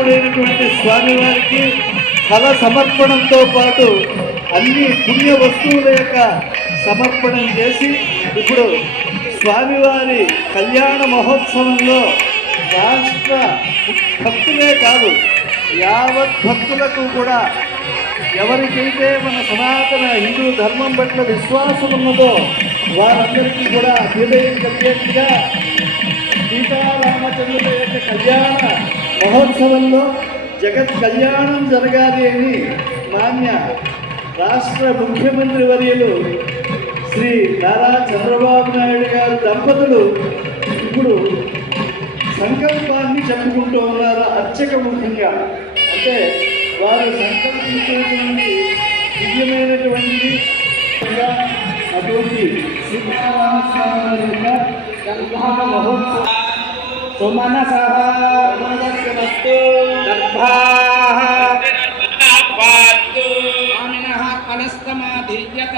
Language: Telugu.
కళ్యాణముడైనటువంటి స్వామివారికి ఫల సమర్పణంతో పాటు అన్ని పుణ్య వస్తువుల యొక్క సమర్పణం చేసి ఇప్పుడు స్వామివారి కళ్యాణ మహోత్సవంలో రాష్ట్ర భక్తులే కాదు యావత్ భక్తులకు కూడా ఎవరికైతే మన సనాతన హిందూ ధర్మం పట్ల విశ్వాసం ఉన్నదో వారందరికీ కూడా హృదయం కలిగేట్టుగా సీతారామచంద్రుల యొక్క కళ్యాణ మహోత్సవంలో జగత్ కళ్యాణం జరగాలి అని మాన్య రాష్ట్ర ముఖ్యమంత్రి వర్యులు శ్రీ నారా చంద్రబాబు నాయుడు గారు దంపతులు ఇప్పుడు సంకల్పాన్ని చెప్పుకుంటూ ఉన్నారు. అర్చక ముఖ్యంగా అంటే వారు సంకల్పించేటువంటి దివ్యమైనటువంటి అటువంటి సీతారామస్వామి యొక్క కళ్యాణ మహోత్సవం మనస్తమాధీయత